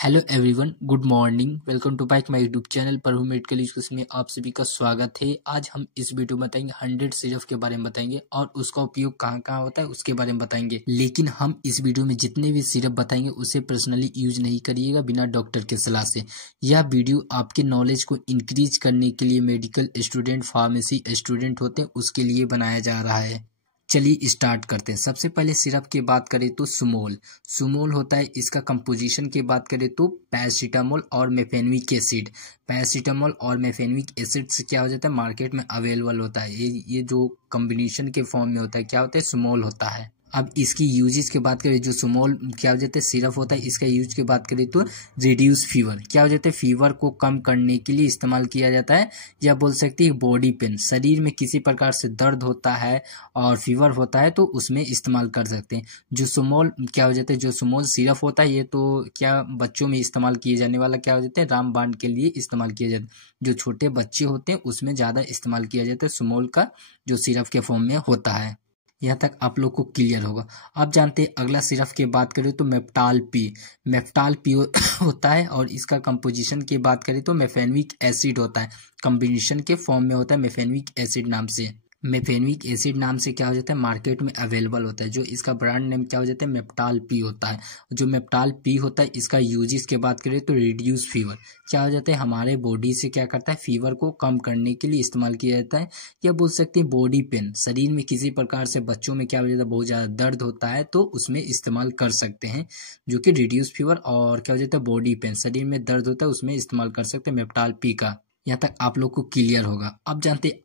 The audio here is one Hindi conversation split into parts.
Hello everyone, good morning. Welcome to back my YouTube channel Prabhu medical education में आप सभी का स्वागत है। आज हम इस वीडियो में बताएंगे 100 सिरप के बारे में बताएंगे और उसका उपयोग कहाँ कहाँ होता है उसके बारे में बताएंगे। लेकिन हम इस वीडियो में जितने भी सिरप बताएंगे उसे पर्सनली यूज नहीं करिएगा बिना डॉक्टर के सलाह से। यह वीडियो आपके नॉलेज को इंक्रीज करने के लिए मेडिकल स्टूडेंट, फार्मेसी स्टूडेंट होते हैं उसके लिए बनाया जा रहा है। चलिए स्टार्ट करते हैं। सबसे पहले सिरप की बात करें तो सुमोल होता है। इसका कंपोजिशन की बात करें तो पैरासीटामोल और मेफेनविक एसिड। पैरासीटामोल और मेफेनविक एसिड से क्या हो जाता है, मार्केट में अवेलेबल होता है। ये जो कॉम्बिनेशन के फॉर्म में होता है क्या होता है, सुमोल होता है। अब इसकी यूजेस की बात करें, जो सुमोल क्या हो जाता है सिरप होता है, इसका यूज की बात करें तो रिड्यूस फीवर, क्या हो जाता है फीवर को कम करने के लिए इस्तेमाल किया जाता है। या बोल सकते हैं बॉडी पेन, शरीर में किसी प्रकार से दर्द होता है और फीवर होता है तो उसमें इस्तेमाल कर सकते हैं। जो सुमोल क्या हो जाता है, जो सुमोल सिरप होता है ये तो क्या बच्चों में इस्तेमाल किए जाने वाला क्या हो जाता है, रामबाण के लिए इस्तेमाल किया जाता है। जो छोटे बच्चे होते हैं उसमें ज़्यादा इस्तेमाल किया जाता है सुमोल का, जो सिरप के फॉर्म में होता है। यहाँ तक आप लोग को क्लियर होगा। अब जानते हैं अगला सिरप की बात करें तो मेप्टाल पी होता है और इसका कंपोजिशन की बात करें तो मेफेनविक एसिड होता है। कॉम्बिनेशन के फॉर्म में होता है मेफेनविक एसिड नाम से। मेफेनविक एसिड नाम से क्या हो जाता है, मार्केट में अवेलेबल होता है। जो इसका ब्रांड नेम क्या हो जाता है, मेप्टाल पी होता है। जो मेप्टाल पी होता है इसका यूजेस की बात करें तो रिड्यूस फीवर, क्या हो जाता है हमारे बॉडी से क्या करता है, फीवर को कम करने के लिए इस्तेमाल किया जाता है। या बोल सकते हैं बॉडी पेन, शरीर में किसी प्रकार से बच्चों में क्या हो जाता है बहुत ज़्यादा दर्द होता है तो उसमें इस्तेमाल कर सकते हैं। जो कि रिड्यूस फीवर और क्या हो जाता है बॉडी पेन, शरीर में दर्द होता है उसमें इस्तेमाल कर सकते हैं मेप्टाल पी का। यहाँ तक आप लोग को क्लियर होगा। अब जानते हैं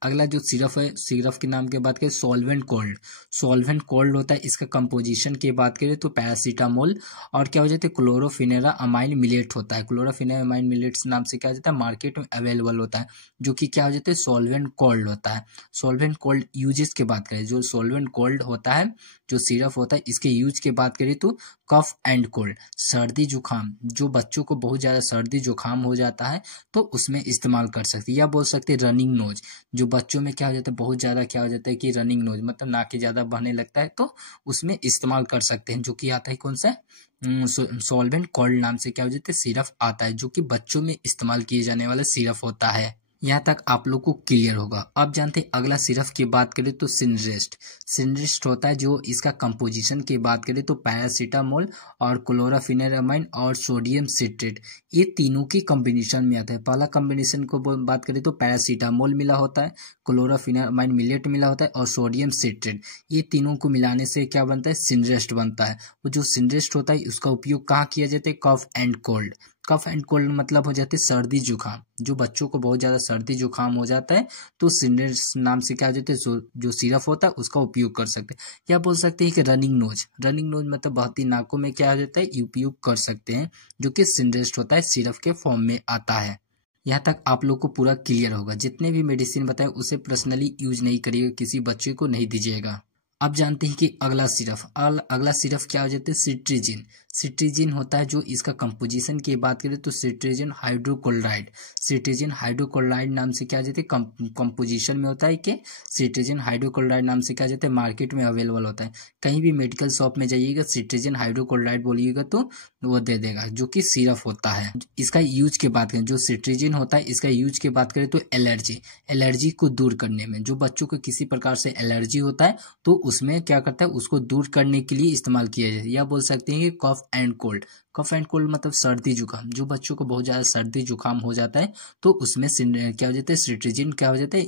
अगला जो सिरप है, सिरप के नाम की बात करें सॉल्वेंट कोल्ड होता है। इसका कंपोजिशन की बात करें तो पैरासीटामोल और क्या हो जाता है क्लोरोफिनेरा अमाइन मिलेट होता है। क्लोरोफिनेरा अमाइन मिलेट्स नाम से क्या हो जाता है मार्केट में अवेलेबल होता है। जो कि क्या हो जाता है सॉल्वेंट कोल्ड होता है। सॉल्वेंट कोल्ड यूजेस की बात करें, जो सॉल्वेंट कोल्ड होता है जो सिरप होता है इसके यूज की बात करें तो कफ एंड कोल्ड, सर्दी जुकाम, जो बच्चों को बहुत ज़्यादा सर्दी जुकाम हो जाता है तो उसमें इस्तेमाल कर सकते हैं। या बोल सकते हैं रनिंग नोज, जो बच्चों में क्या हो जाता है बहुत ज़्यादा क्या हो जाता है कि रनिंग नोज मतलब नाक ज़्यादा बहने लगता है तो उसमें इस्तेमाल कर सकते हैं। जो कि आता है कौन सा, सॉल्वेंट कोल्ड नाम से क्या हो जाता है सिरप आता है, जो कि बच्चों में इस्तेमाल किए जाने वाला सिरप होता है। यहाँ तक आप लोग को क्लियर होगा। अब जानते हैं अगला सिरप की बात करें तो सिनरेस्ट होता है। जो इसका कंपोजिशन की बात करें तो पैरासीटामोल और क्लोरोफिनेरामाइन और सोडियम सिट्रेट, ये तीनों की कॉम्बिनेशन में आता है। पहला कॉम्बिनेशन को बात करें तो पैरासीटामोल मिला होता है, क्लोरोफिनेरामाइन मिलेट मिला होता है और सोडियम सिट्रेट, ये तीनों को मिलाने से क्या बनता है, सिनरेस्ट बनता है। वो जो सिनरेस्ट होता है उसका उपयोग कहाँ किया जाता है, कफ एंड कोल्ड मतलब हो जाते हैं सर्दी जुकाम। जो बच्चों को बहुत ज़्यादा सर्दी जुकाम हो जाता है तो सिनरेस्ट नाम से क्या हो जाता है जो सिरप होता है उसका उपयोग कर सकते हैं। या बोल सकते हैं कि रनिंग नोज मतलब बहती नाकों में क्या हो जाता है उपयोग कर सकते हैं, जो कि सिनरेस्ट होता है सिरप के फॉर्म में आता है। यहाँ तक आप लोग को पूरा क्लियर होगा। जितने भी मेडिसिन बताए उसे पर्सनली यूज नहीं करिएगा, किसी बच्चे को नहीं दीजिएगा। अब जानते हैं कि अगला सिरप क्या हो जाता है, सिट्रीजिन होता है। जो इसका कंपोजिशन की बात करें तो सिट्रीजिन हाइड्रोक्लोराइड नाम से क्या जाता है कंपोजिशन में होता है कि सिट्रीजिन हाइड्रोक्लोराइड नाम से क्या जाता है मार्केट में अवेलेबल होता है। कहीं भी मेडिकल शॉप में जाइएगा सिट्रीजिन हाइड्रोक्लोराइड बोलिएगा तो वो दे देगा, जो कि सिरप होता है। इसका यूज की बात करें, जो सिट्रीजिन होता है इसका यूज की बात करें तो एलर्जी को दूर करने में, जो बच्चों को किसी प्रकार से एलर्जी होता है तो उसमें क्या करता है उसको दूर करने के लिए इस्तेमाल किया जाए। या बोल सकते हैं कि कफ एंड कोल्ड मतलब सर्दी जुकाम, जो बच्चों को बहुत ज़्यादा सर्दी जुकाम हो जाता है तो उसमें क्या हो जाता है सिट्रीजिन क्या हो जाता है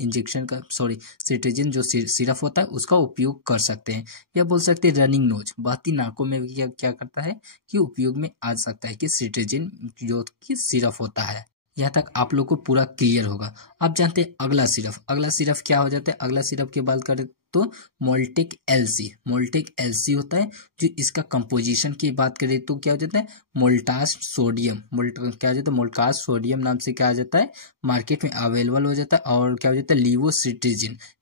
सिट्रीजिन जो सिरप होता है उसका उपयोग कर सकते हैं। या बोल सकते हैं रनिंग नोज, बहती नाकों में भी क्या करता है कि उपयोग में आ सकता है कि सिट्रीजिन जो कि सिरप होता है। यहाँ तक आप लोग को पूरा क्लियर होगा। अब जानते हैं अगला सिरप क्या हो जाता है। अगला सिरप की बात करें तो मोल्टेक एलसी होता है। जो इसका कंपोजिशन की बात करें तो क्या हो जाता है मोल्टास सोडियम नाम से क्या आ जाता है मार्केट में अवेलेबल हो जाता है। और क्या हो जाता है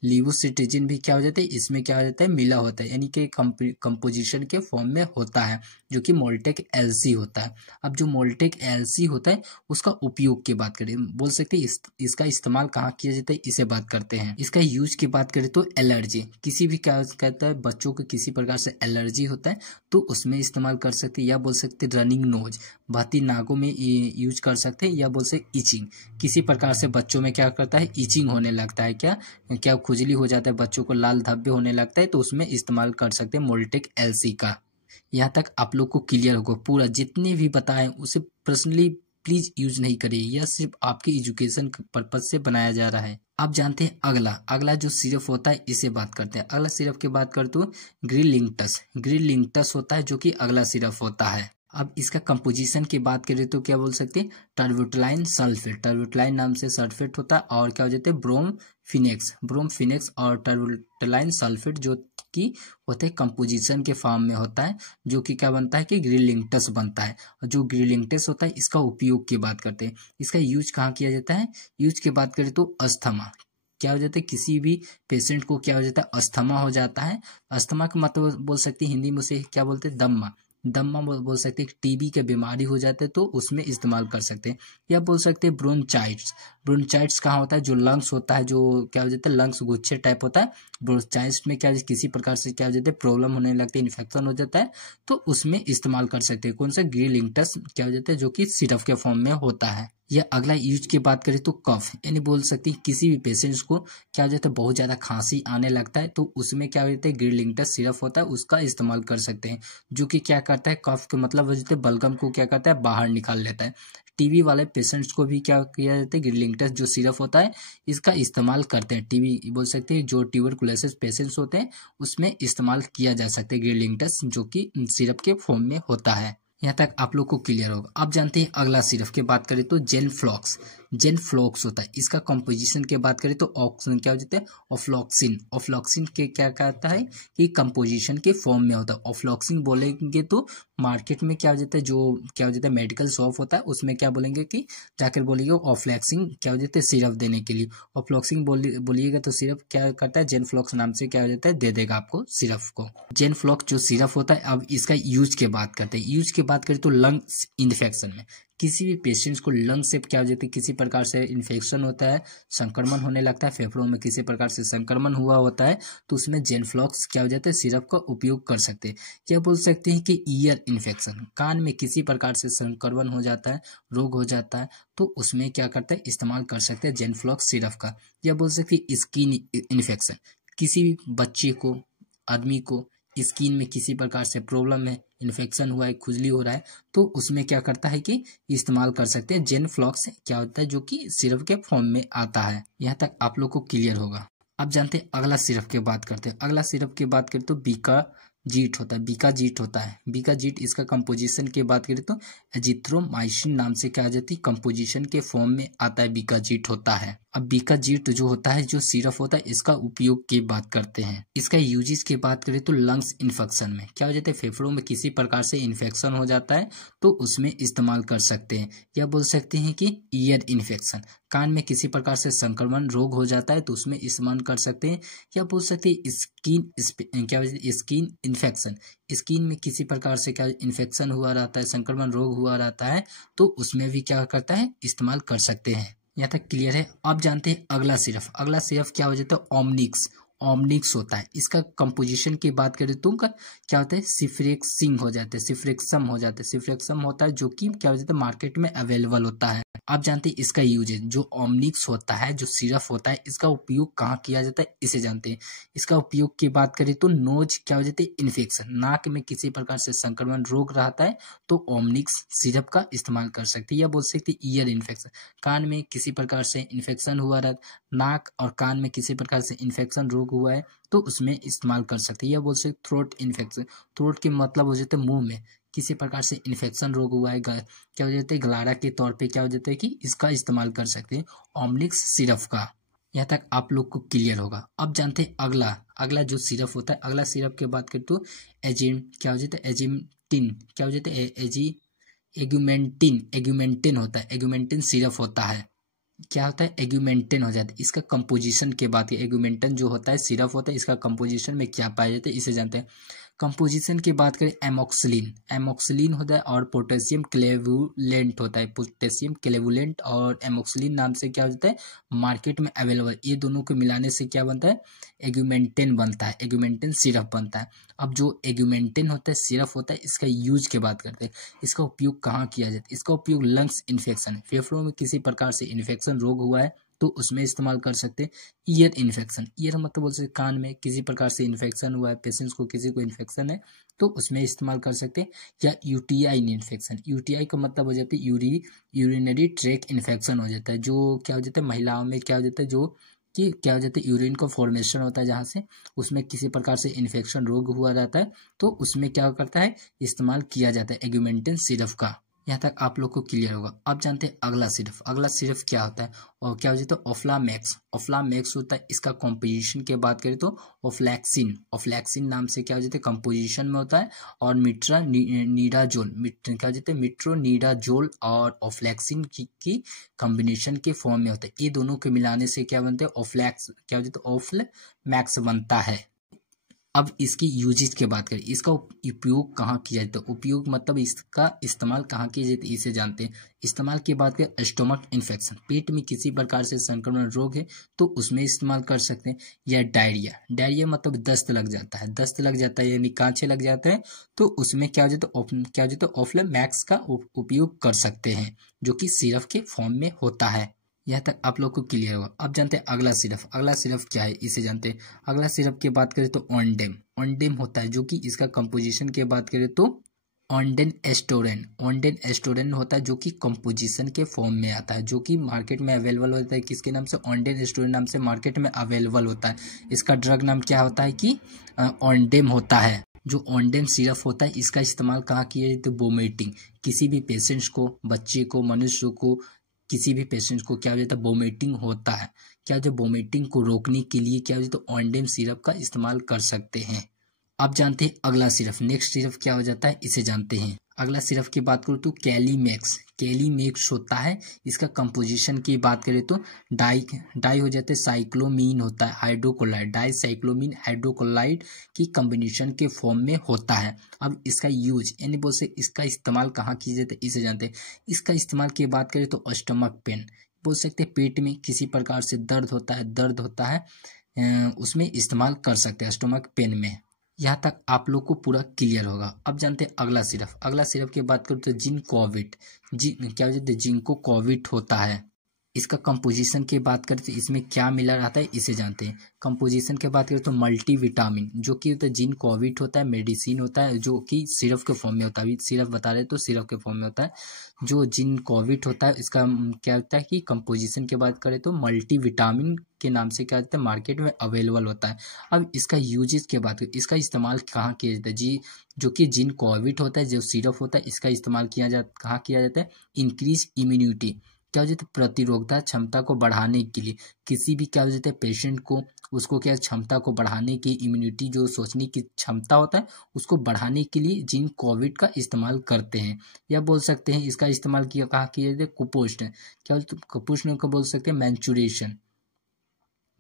लीवोसिट्रीजिन भी क्या हो जाता है इसमें क्या हो जाता है मिला होता है, यानी कि कंपोजिशन के फॉर्म में होता है, जो कि मोल्टेक एलसी होता है। अब जो मोल्टेक एलसी होता है उसका उपयोग की बात करें, बोल सकते हैं इसका इस्तेमाल कहाँ किया जाता है, इसे बात करते हैं। इसका यूज की बात करें तो एलर्जी किसी भी क्या कहता है बच्चों को किसी प्रकार से एलर्जी होता है तो उसमें इस्तेमाल कर सकते हैं, या बोल सकते हैं रनिंग नोज, बहती नाकों में यूज कर सकते हैं, या बोल सकते इचिंग, किसी प्रकार से बच्चों में क्या करता है इचिंग होने लगता है, क्या क्या खुजली हो जाता है, बच्चों को लाल धब्बे होने लगता है तो उसमें इस्तेमाल कर सकते हैं मोल्टेक एलसी का। यहाँ तक आप लोग को क्लियर होगा, पूरा जितने भी बताएं उसे पर्सनली प्लीज यूज नहीं करिए, यह सिर्फ आपके एजुकेशन पर्पज से बनाया जा रहा है। आप जानते हैं अगला जो सिरप होता है इसे बात करते हैं। अगला सिरप की बात करते हो ग्रिलिंगटस होता है जो कि अगला सिरप होता है। अब इसका कंपोजिशन की बात करें तो क्या बोल सकते हैं टर्बुटलाइन सल्फेट, टर्बुटलाइन नाम से सल्फेट होता है, और क्या हो जाते हैं ब्रोमफिनेक्स और टर्बुटलाइन सल्फेट जो कि होते हैं कंपोजिशन के फॉर्म में होता है, जो कि क्या बनता है कि ग्रिलिंगटस बनता है। और जो ग्रिलिंगटस होता है इसका उपयोग की बात करते हैं, इसका यूज कहाँ किया जाता है, यूज की बात करें तो अस्थमा, क्या हो जाता है किसी भी पेशेंट को क्या हो जाता है अस्थमा हो जाता है। अस्थमा का मतलब बोल सकते हैं हिंदी में उसे क्या बोलते हैं दम्मा बोल सकते हैं, टीबी के बीमारी हो जाते हैं तो उसमें इस्तेमाल कर सकते हैं। या बोल सकते हैं ब्रोंचाइट्स कहाँ होता है, जो लंग्स होता है, जो क्या हो जाता है लंग्स गुच्छे टाइप होता है, ब्रोंचाइट्स में क्या किसी प्रकार से क्या हो जाता है प्रॉब्लम होने लगती है, इन्फेक्शन हो जाता है तो उसमें इस्तेमाल कर सकते हैं। कौन सा ग्रिलिंगटस क्या हो जाता है जो कि सिरप के फॉर्म में होता है। या अगला यूज की बात करें तो कफ, यानी बोल सकते हैं किसी भी पेशेंट्स को क्या हो जाता है बहुत ज़्यादा खांसी आने लगता है तो उसमें क्या हो जाता है ग्रिलिंगटस सिरप होता है उसका इस्तेमाल कर सकते हैं, जो कि क्या करता है कफ के मतलब हो जाते हैं बलगम को क्या करता है बाहर निकाल लेता है। टीबी वाले पेशेंट्स को भी क्या किया जाता है ग्रिलिंगटस जो सिरप होता है इसका इस्तेमाल करते हैं। टीबी बोल सकते हैं जो ट्यूबरकुलोसिस पेशेंट्स होते हैं उसमें इस्तेमाल किया जा सकता है ग्रिलिंगटस जो कि सिरप के फॉर्म में होता है। यहाँ तक आप लोग को क्लियर होगा। आप जानते हैं अगला सिरप की बात करें तो जेनफ्लॉक्स होता है, इसका कंपोजिशन की बात करें तो ऑक्सीजन क्या हो जाता है ऑफ्लॉक्सिन के क्या कहता है कि कंपोजिशन के फॉर्म में होता है। ऑफ्लॉक्सिन बोलेंगे तो मार्केट में क्या हो जाता है जो क्या हो जाता है मेडिकल शॉप होता है उसमें क्या बोलेंगे कि जाकर बोलेंगे ऑफ्लॉक्सिन क्या हो जाता है सिरप देने के लिए। ऑफ्लॉक्सिन बोलिएगा तो सिरप क्या करता है जेनफ्लॉक्स नाम से क्या हो जाता है दे देगा आपको सिरप को। जेनफ्लॉक्स जो सिरप होता है, अब इसका यूज की बात करते हैं। यूज की बात करें तो लंग्स इन्फेक्शन में किसी भी पेशेंट्स को लंग से क्या हो जाती है किसी प्रकार से इन्फेक्शन होता है, संक्रमण होने लगता है, फेफड़ों में किसी प्रकार से संक्रमण हुआ होता है तो उसमें जेनफ्लॉक्स क्या हो जाता है सिरप का उपयोग कर सकते हैं। क्या बोल सकते हैं कि ईयर इन्फेक्शन, कान में किसी प्रकार से संक्रमण हो जाता है, रोग हो जाता है तो उसमें क्या करता है इस्तेमाल कर सकते हैं जेनफ्लॉक्स सिरप का। या बोल सकते हैं स्किन इन्फेक्शन, किसी भी बच्चे को आदमी को स्किन में किसी प्रकार से प्रॉब्लम है, इन्फेक्शन हुआ है, खुजली हो रहा है तो उसमें क्या करता है कि इस्तेमाल कर सकते हैं जेनफ्लॉक्स क्या होता है जो कि सिरप के फॉर्म में आता है। यहाँ तक आप लोग को क्लियर होगा। अब जानते हैं अगला सिरप की बात करते हैं। अगला सिरप की बात करें तो बीकाजीट होता है। बीकाजीट इसका कंपोजिशन की बात करें तो एजिथ्रोमाइसिन नाम से क्या आ जाती है कंपोजिशन के फॉर्म में आता है, बीकाजीट होता है। अब बीकाजीट जो होता है जो सिरप होता है इसका उपयोग की बात करते हैं। इसका यूजेस की बात करें तो लंग्स इन्फेक्शन में क्या हो जाता है फेफड़ों में किसी प्रकार से इन्फेक्शन हो जाता है तो उसमें इस्तेमाल कर सकते हैं। या बोल सकते हैं कि ईयर इन्फेक्शन, कान में किसी प्रकार से संक्रमण रोग हो जाता है तो उसमें इस्तेमाल कर सकते हैं। या बोल सकते हैं स्किन इन्फेक्शन, स्किन में किसी प्रकार से क्या इन्फेक्शन हुआ रहता है, संक्रमण रोग हुआ रहता है तो उसमें भी क्या करता है इस्तेमाल कर सकते हैं। यहाँ तक क्लियर है। अब जानते हैं अगला सिरप क्या हो जाता है ओमनिक्स होता है। इसका कंपोजिशन की बात करें तो क्या होता है सिफ्रेक्सम होता है जो कि क्या हो जाता है मार्केट में अवेलेबल होता है। आप जानते हैं इसका यूजेज जो ओमनिक्स होता है जो सिरप होता है इसका उपयोग कहाँ किया जाता है इसे जानते हैं। इसका उपयोग की बात करें तो नोज क्या हो जाती है इन्फेक्शन, नाक में किसी प्रकार से संक्रमण रोग रहता है तो ओमनिक्स सिरप का इस्तेमाल कर सकते हैं। या बोल सकते हैं ईयर इन्फेक्शन, कान में किसी प्रकार से इन्फेक्शन हुआ रहता, नाक और कान में किसी प्रकार से इन्फेक्शन रोग हुआ है तो उसमें इस्तेमाल कर सकते हैं। या बोल सकते थ्रोट इन्फेक्शन, थ्रोट के मतलब हो जाता है मुंह में किसी प्रकार से इन्फेक्शन रोग हुआ है, क्या हो जाता है गलारा के तौर पे क्या हो जाता है कि इसका इस्तेमाल कर सकते हैं ओमनिक्स सिरप का। यहाँ तक आप लोग को क्लियर होगा। अब जानते हैं अगला जो सिरप होता है। अगला सिरप की बात करें तो एग्यूमेंटिन होता है, एग्यूमेंटिन सिरप होता है। क्या होता है एग्यूमेंटिन हो जाता है। इसका कंपोजिशन के बात एग्यूमेंटिन जो होता है सिरप होता है इसका कंपोजिशन में क्या पाया जाता है इसे जानते हैं। कंपोजिशन की बात करें एमोक्सिलिन होता है और पोटेशियम क्लेवुलेंट होता है। पोटेशियम क्लेवुलेंट और एमोक्सिलिन नाम से क्या होता है मार्केट में अवेलेबल, ये दोनों को मिलाने से क्या बनता है एग्यूमेंटिन बनता है, एग्यूमेंटिन सिरप बनता है। अब जो एग्यूमेंटिन होता है सिरप होता है, इसका यूज की बात करते हैं, इसका उपयोग कहाँ किया जाता है। इसका उपयोग लंग्स इन्फेक्शन, फेफड़ों में किसी प्रकार से इन्फेक्शन रोग हुआ है तो उसमें इस्तेमाल कर सकते हैं। ईयर इन्फेक्शन, ईयर मतलब बोल सकते कान में किसी प्रकार से इन्फेक्शन हुआ है, पेशेंट्स को किसी को इन्फेक्शन है तो उसमें इस्तेमाल कर सकते हैं। या यूटीआई इन्फेक्शन, यूटीआई का मतलब हो जाता है यूरिनरी ट्रैक इन्फेक्शन हो जाता है, जो क्या हो जाता है महिलाओं में क्या हो जाता है जो कि क्या हो जाता है यूरिन का फॉर्मेशन होता है जहाँ से उसमें किसी प्रकार से इन्फेक्शन रोग हुआ रहता है तो उसमें क्या करता है इस्तेमाल किया जाता है एग्यूमेंटिन सिरप का। यहाँ तक आप लोग को क्लियर होगा। अब जानते हैं अगला सिर्फ क्या होता है और क्या हो जाता है ओफ्लामैक्स होता है। इसका कॉम्पोजिशन की बात करें तो ओफ्लैक्सिन नाम से क्या हो जाता है कंपोजिशन में होता है और मिट्रोनिडाजोल और ओफ्लैक्सिन की कॉम्बिनेशन के फॉर्म में होता है। ये दोनों के मिलाने से क्या बनता है ओफ्लैक्स बनता है। अब इसकी यूजेज की बात करें, इसका उपयोग कहाँ किया जाता है, उपयोग मतलब इसका इस्तेमाल कहाँ किया जाता है इसे जानते हैं। इस्तेमाल की बात करें स्टोमक इन्फेक्शन, पेट में किसी प्रकार से संक्रमण रोग है तो उसमें इस्तेमाल कर सकते हैं। या डायरिया मतलब दस्त लग जाता है यानी कांचे लग जाते हैं तो उसमें क्या हो जाता है ओफ्लैक्स का उपयोग कर सकते हैं जो कि सिरप के फॉर्म में होता है। यहाँ तक आप लोग को क्लियर होगा। अब जानते हैं अगला सिरप क्या है इसे जानते हैं। अगला सिरप की बात करें तो ऑनडेम होता है जो कि इसका कंपोजिशन की बात करें तो ऑनडेन एस्टोरेन होता है जो कि कंपोजिशन के फॉर्म में आता है, जो कि मार्केट में अवेलेबल होता है। किसके नाम से ऑनडेन एस्टोरेन नाम से मार्केट में अवेलेबल होता है। इसका ड्रग नाम क्या होता है कि ऑनडेम होता है। जो ऑनडेम सिरप होता है इसका इस्तेमाल कहाँ किया जाता है वोमिटिंग, किसी भी पेशेंट्स को बच्चे को मनुष्य को किसी भी पेशेंट को क्या हो जाता है वोमिटिंग होता है, क्या जो वोमिटिंग को रोकने के लिए क्या हो जाता है ऑनडेम सिरप का इस्तेमाल कर सकते हैं। अब जानते हैं अगला नेक्स्ट सिरप क्या हो जाता है इसे जानते हैं। अगला सिरप की बात करूँ तो कैलीमैक्स होता है। इसका कंपोजिशन की बात करें तो डाई हो जाते हैं साइक्लोमीन होता है हाइड्रोक्लोराइड, डाईसाइक्लोमीन हाइड्रोक्लोराइड की कॉम्बिनेशन के फॉर्म में होता है। अब इसका यूज यानी बोल से इसका इस्तेमाल कहाँ किया जाता है इसे जानते हैं। इसका इस्तेमाल की बात करें तो स्टमक पेन, बोल सकते हैं पेट में किसी प्रकार से दर्द होता है उसमें इस्तेमाल कर सकते हैं स्टमक पेन में। यहाँ तक आप लोग को पूरा क्लियर होगा। अब जानते हैं अगला सिरप की बात करूँ तो क्या हो जाता है जिनको कोविड होता है। इसका कंपोजिशन की बात करें तो इसमें क्या मिला रहता है इसे जानते हैं। कंपोजिशन की बात करें तो मल्टीविटामिन जो कि होता है जिन कोविड होता है, मेडिसिन होता है जो कि सिरप के फॉर्म में होता है। अभी सिरप बता रहे तो सिरप के फॉर्म में होता है। जो जिन कोविड होता है इसका क्या होता है कि कंपोजिशन की बात करें तो मल्टीविटामिन के नाम से क्या होता है मार्केट में अवेलेबल होता है। अब इसका यूजेस की बात करें, इसका इस्तेमाल कहाँ किया जाता है जो कि जिन कोविड होता है जो सिरप होता है इसका इस्तेमाल कहाँ किया जाता है इंक्रीज इम्यूनिटी, क्या हो जाता है प्रतिरोधकता क्षमता को बढ़ाने के लिए। किसी भी क्या हो जाता है पेशेंट को उसको क्या क्षमता को बढ़ाने की इम्यूनिटी जो सोचने की क्षमता होता है उसको बढ़ाने के लिए जिन कोविड का इस्तेमाल करते हैं। या बोल सकते हैं इसका इस्तेमाल कहाँ किया जाता है कुपोषण, क्या कुपोषण को बोल सकते हैं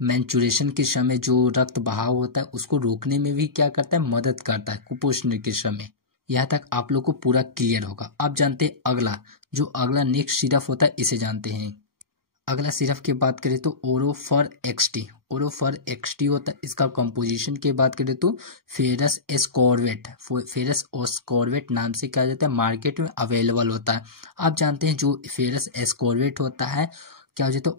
मैंचुरेशन के समय जो रक्त बहाव होता है उसको रोकने में भी क्या करता है मदद करता है कुपोषण के समय। यहाँ तक आप लोग को पूरा क्लियर होगा। अब जानते हैं अगला नेक्स्ट सिरप होता है इसे जानते हैं। अगला सिरप की बात करें तो ओरोफर एक्सटी होता है। इसका कंपोजिशन की बात करें तो फेरस एस्कॉर्वेट नाम से क्या जाता है मार्केट में अवेलेबल होता है। आप जानते हैं जो फेरस एस्कॉर्वेट होता है क्या हो जाता है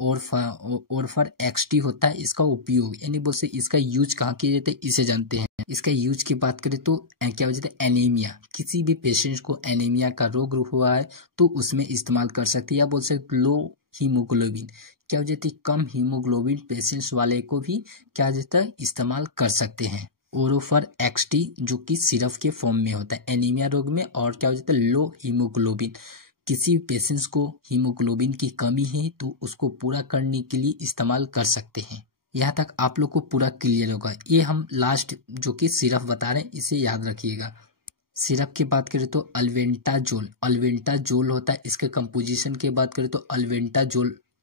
ओरफर एक्सटी होता है। इसका उपयोग यानी बोल से इसका यूज कहाँ किया जाता है इसे जानते हैं। इसका यूज की बात करें तो क्या हो जाता है एनीमिया, किसी भी पेशेंट को एनीमिया का रोग हुआ है तो उसमें इस्तेमाल कर सकते हैं। या बोल सकते लो हीमोग्लोबिन, क्या हो जाती है कम हीमोग्लोबिन पेशेंट्स वाले को भी क्या हो जाता है इस्तेमाल कर सकते हैं। ओरोफर एक्सटी जो कि सिरप के फॉर्म में होता है एनीमिया रोग में, और क्या हो जाता है लो हीमोग्लोबिन, किसी पेशेंट्स को हीमोग्लोबिन की कमी है तो उसको पूरा करने के लिए इस्तेमाल कर सकते हैं। यहाँ तक आप लोग को पूरा क्लियर होगा। ये हम लास्ट जो कि सिरप बता रहे हैं इसे याद रखिएगा। सिरप की बात करें तो अल्वेंटाजोल होता है। इसके कंपोजिशन की बात करें तो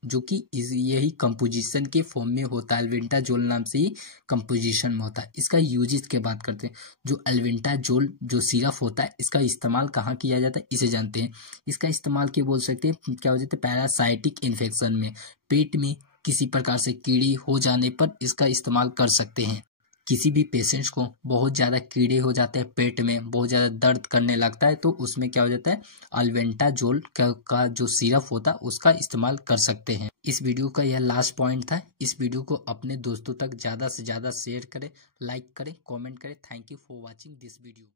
जो कि यही कंपोजिशन के फॉर्म में होता है, अल्बेंडाजोल नाम से ही कंपोजिशन में होता है। इसका यूजेस की बात करते हैं, जो अल्बेंडाजोल जो सिरप होता है इसका इस्तेमाल कहाँ किया जाता है इसे जानते हैं। इसका इस्तेमाल क्या बोल सकते हैं, क्या हो जाता है, पैरासाइटिक इन्फेक्शन में, पेट में किसी प्रकार से कीड़े हो जाने पर इसका इस्तेमाल कर सकते हैं। किसी भी पेशेंट्स को बहुत ज़्यादा कीड़े हो जाते हैं, पेट में बहुत ज़्यादा दर्द करने लगता है, तो उसमें क्या हो जाता है, अल्बेंडाजोल का जो सिरप होता है उसका इस्तेमाल कर सकते हैं। इस वीडियो का यह लास्ट पॉइंट था। इस वीडियो को अपने दोस्तों तक ज़्यादा से ज़्यादा शेयर करें, लाइक करें, कमेंट करें। Thank you for watching this video.